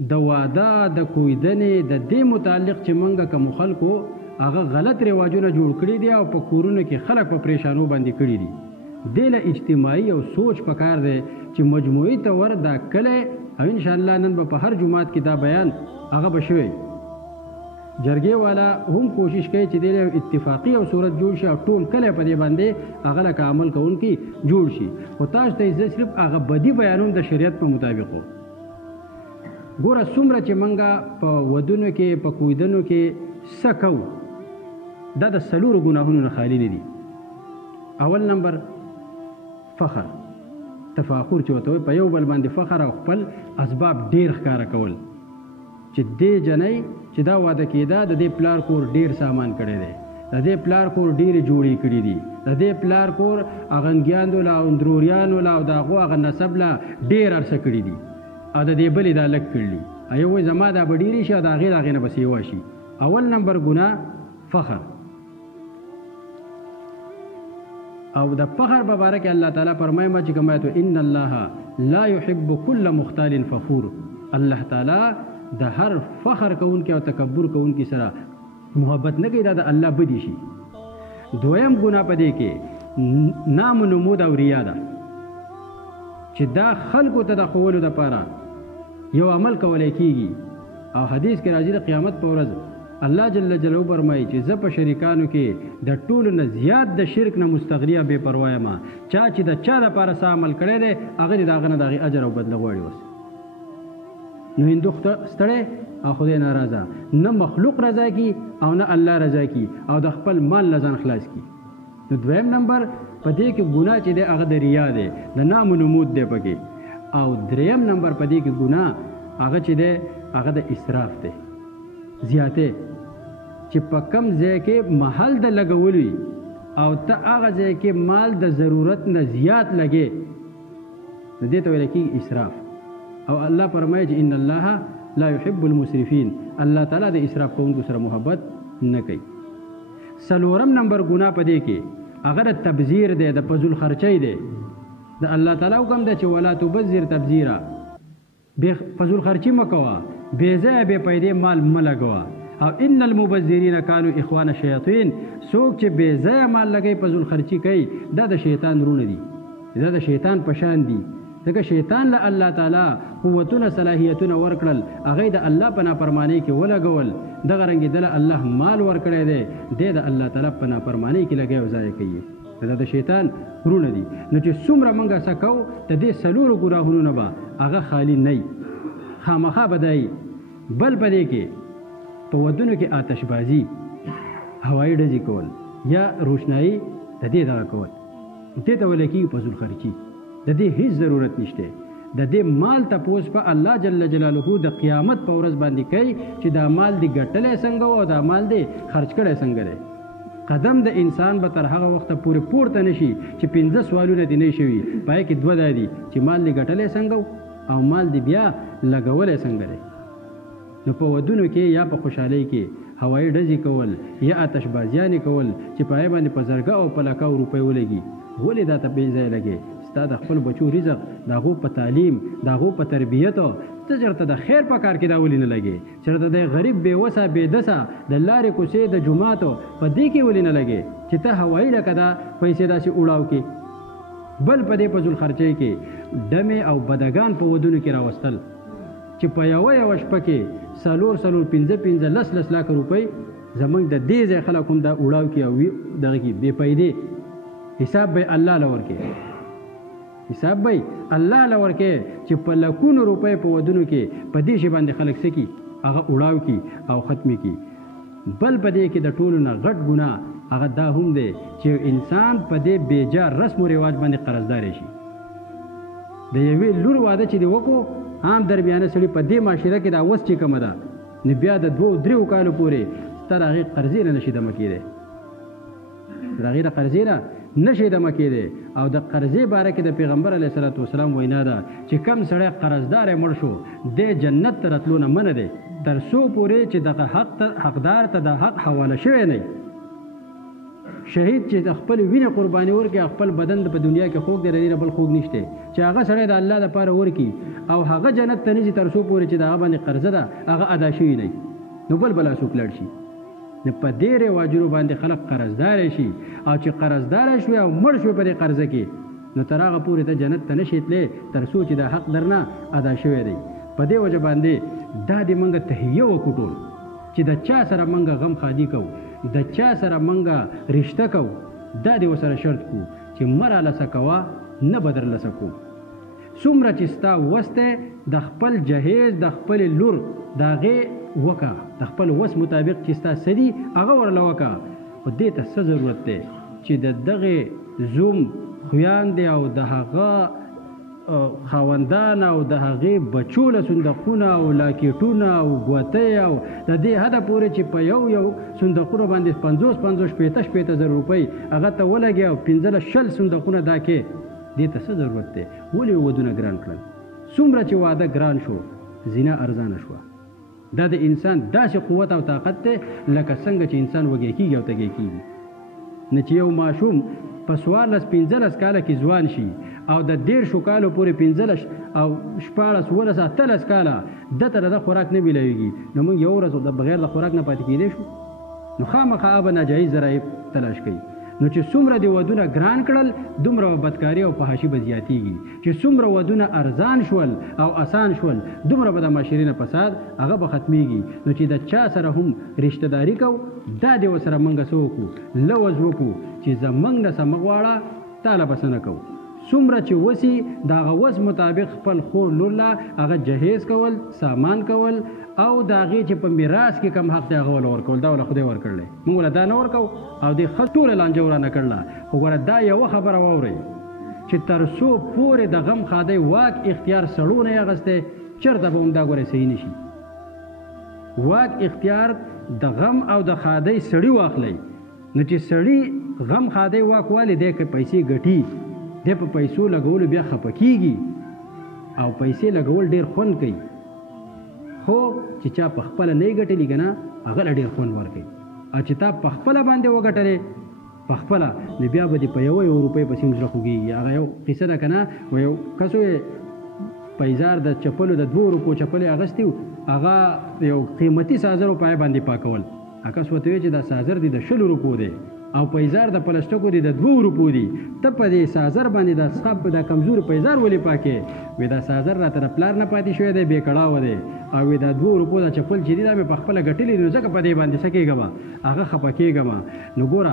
د واده د کویدنې د دې متعلق چې مونږه کوم خلکو هغه غلط رواجونه جوړ کړي دي او په کورونو کې خلک په پریشانو باندې کړي دي. دې له اجتماعي او سوچ پکار دی چې مجموعي طور دا کله او ان شاء الله نن به په هر جمعات کې دا بیان هغه بشوي. جرګې والا هم کوشش کوي چې د اتفاقی او صورت جوړ شي او ټول کله په دې باندې هغه له عمل کوونکي جوړ شي. خو تاسو ته صرف هغه بدی بیانون د شریعت په مطابق وو. ګوره څومره چې منګه په ودونو کې په کویدنو کې سکو دا د سلورو ګناهونو نه خالی نه دي. اول نمبر فخر، تفاخر چې وته په یو بل باندې فخر او خپل اسباب ډیر ښکارا کول چې دې جنۍ چې دا واده کېده د دې پلار کور ډیر سامان کړی دی، د دې پلار کور ډیر جوړې کړي دي، د دې پلار کور اغنګیاندو لا او اندروریانو لا او دغه هغه نسب لا ډیر ارسه کړي دي او د دې بلې دا لږ کړي. ایو زما دا به ډیرې شي دا غیر هغې نه به سیوا شي. اول نمبر ګناه فخر. او د فخر په باره کې الله تعالی فرمایي ما چې کومه ته ان الله لا يحب كل مختال فخور. الله تعالی د هر فخر کوونکی او تکبر کوونکی سره محبت نه کوي، دا د الله بدی شي. دویم ګناه په دې کې نام و نمود او ریا ده چې دا خلکو ته د ښوولو دپاره یو عمل کولی کېږي. او حدیث کې راځي د قیامت په ورځ الله جل جلاله فرمایي چې زه په شریکانو کې د ټولو نه زیات د شرک نه مستغنیه بې پروا یم. چا چې د چا دپاره څه عمل کړی دی هغه دې د هغه نه د هغې اجر او بدله غواړي. اوس نو هندو ستړی او خدای ناراضه، نه مخلوق رضا کی او نه الله رضا کی او د خپل مال نه ځان خلاص کی. نو دویم نمبر په دې کې ګناه چې دی هغه د ریا دی، د نام و نمود دی پکې. او دریم نمبر په دې کې ګناه هغه چې دی هغه د اسراف دی، زیاتې چې په کم ځای کې محل د لګول وي او ته هغه ځای کې مال د ضرورت نه زیات لګې، نو دې ته ویل کېږي اسراف. او الله فرمایي چې ان الله لا يحب المسرفين. الله تعالی د اسراف کوونکو سره محبت نه کوي. څلورم نمبر ګناه په دې کې هغه د تبذیر دی، د فضول خرچۍ دی. د الله تعالی حکم دی چې ولا تبذر تبذیرا، فضول خرچي مه کوه، بې ځایه بې پیدې مال مه لګوه. او ان المبذرین کانوا اخوان الشیاطین. څوک چې بې ځایه مال لګوي فضول خرچي کوي دا د شیطان رونه دي، دا د شیطان په شان دي. ځکه شیطان له الله تعالی قوتونه صلاحیتونه ورکړل، هغه د الله په نافرمانی کې ولګول. دغه رنګې دله الله مال ورکړی دی، دی د الله تعالی په نافرمانی کې لګوي او ضایع کوي. دا د شیطان رونه دي. نو چې څومره موږ څه کوو د دې څلورو ګناهونو نه به هغه خالی نه وي، خامخا به دی. بل په دې کې په ودونو کې آتشبازي، هوایي ډزې کول یا روشنایي د دې دغه کول، دې ته ویل کېږي فضول خرچي. د دې هیڅ ضرورت نشته. د دې مال تپوس په الله جل جلاله د قیامت په ورځ باندې کوي چې دا مال دی ګټلی څنګه او دا مال دی خرج کړی څنګه دی. قدم د انسان به تر هغه وخته پورې پورته نشي چې 15 سوالونه دې نه شوي. پای کې دوه دا دي چې مال دی ګټلی څنګه او مال دی بیا لګولی څنګه دی. نو په ودونو کې یا په خوشحالۍ کې هوایي ډزې کول یا آتشبازیانې کول چې په هغې باندې په زرګه او په لکاو روپۍ ولګي، ولې دا ته بې ځای لګې؟ ستا د خپل بچو رزق، د هغو په تعلیم، د هغو په تربیتو، ته چېرته د خیر په کار کې دا ولې نه لګې؟ چېرته د غریب بې وسه بې دسه د لارې کوڅې د جوماتو په دې کې ولې نه لګې چې ته هوایي لکه دا پیسې داسې اړاو کې؟ بل په دې فضول خرچۍ کې ډمې او بدګان په ودونو کې راوستل چې په یوه شپه کې 4 لاکه روپۍ زمونږ د دې ځای خلک هم دا اړاو کې او دغه کې بې پیدې. حساب به الله له ورکې، حساب به الله له ورکې چې په لکونو روپۍ په ودونو کې په دې شي باندې خلک څه کي هغه اړاو کي او ختمې کي. بل په دې کې د ټولو نه غټ ګناه هغه دا هم دی چې انسان په دې بېجا رسم و رواج باندې قرضدار شي. د یوې لور واده چې دی وکړو عام درمیانه سړي په دې معاشره کې دا اوس چې کومه ده نو بیا د 2-3 کالو پورې ستا د هغې قرضې نه نشي دمه کېدی، د هغې د قرضې نه نشي دمه کېدی. او د قرضې باره کې د پیغمبر علیه الصلاة والسلام وینا ده چې کم سړی قرضدار یې مړ شو دی جنت ته راتلو نه منع دی تر څو پورې چې دغه حقدار ته د حق حواله شوی نه شهید چې خپل وینه قرباني ورکړي خپل بدن په دنیا کې خوږ دی رې بل خوږ نشته چې هغه سړی د الله لپاره ورکړي او هغه جنت ته نشي تر څو پورې چې دا باندې قرضه ده هغه ادا شوی نه نو بل څوک لړ شي نو په دې رواجونو باندې خلک قرضدار شي او چې قرضدار شوی او مړ شوی په دې قرضه کې نو تر هغه پورې ته جنت ته نشي تللی تر څو چې دا حق درنه ادا شوی دی په دې وجه باندې دا دې موږ تهیه وکړو ټول چې د چا سره موږ غم خادي کوو د چا سره موږ رشته کوو دا دې ورسره شرط کوو چې مه راله کوه نه به درله کوو څومره چې ستا وس دی د خپل جهیز د خپل لور د هغې وکه د خپل وس مطابق چې ستا څه دي هغه ورله وکه خو دې ته څه ضرورت دی چې د دغې زوم خویاندې او د هغه خاوندان او د هغې بچو له صندوقونه او لاکېټونه او ګوتۍ او د دې حده پورې چې په یو صندوقونه باندې 50 شپېته زره روپۍ هغه ته ولګي او 15 صندوقونه دا کې دې ته څه ضرورت دی ولې ودونه ګران کړل څومره چې واده ګران شو زنا ارزانه شوه دا د انسان داسې قوت او طاقت دی لکه څنګه چې انسان وږی کېږي او تږی کېږي نه چې یو ماشوم په 14-15 کاله کې ځوان شي او د 13 کالو پورې 15 او 14-18 کاله دته د خوراک نه ملایږي نو موږ یو ورځ د بغیر د خوراک نه پاتې کېدی شو نو خامخا به ناجایز ذرایع تلاش کوي نو چې څومره د ودونه ګران کړل دومره بدکاري او فحاشي به زیاتېږي چې څومره ودونه ارزان شول او اسان شول دومره به د معاشرې نه فساد هغه به ختمیږي نو چې د چا سره هم رشته داري کوو دا دې ورسره موږ څه وکړو لوز وکړو چې زموږ نه څه مه غواړه تاله به څه نه کوو څومره چې وسي د هغه وس مطابق خپل خور لور له هغه جهیز کول سامان کول او د هغې چې په میراث کې کم حق دی هغه ول ورکول دا وله خدای ورکړلی موږ وله دا نه ورکوو او دې ښه ټوله لانجه ورانه کړله خو ګوره دا یوه خبره واورئ چې تر څو پورې د غم خادی واک اختیار سړو نه یې اخیستی چېرته به هم دا ګوره صحیح نه شي واک اختیار د غم او د خادی سړي واخلی نو چې سړي غم خادی واک والی دی که پیسې ګټي دی په پیسو لګولو بیا خفه کېږي او پیسې لګول ډېر خوند کوي خو چې چا په خپله نه یې ګټلي که نه هغه له ډېر خوند ورکوي او چې تا په خپله باندې وګټلې په خپله نو بیا به دې په یو روپۍ پسې هم زړه خوږېږي هغه یو قصه ده که نه و یو کس پیزار د چپلو د 2 روپو چپلې اخیستي هغه یو قیمتي سازر په باندې پاکول هغه کس ورته وایي چې دا سازر دی د 20 روپو دی او پیزار د پلسټکو دی د 2 روپو دی ته په دې سازر باندې د سخاب د کمزور پیزار ولې پاکې وې دا سازر راته د پلار نه پاتې شوی دی بې کړاوه دی او وې دا 2 روپو دا چپل چې دی دا مې په خپله ګټلي نو ځکه په دې باندې څه کېږم هغه خفه کېږم نو ګوره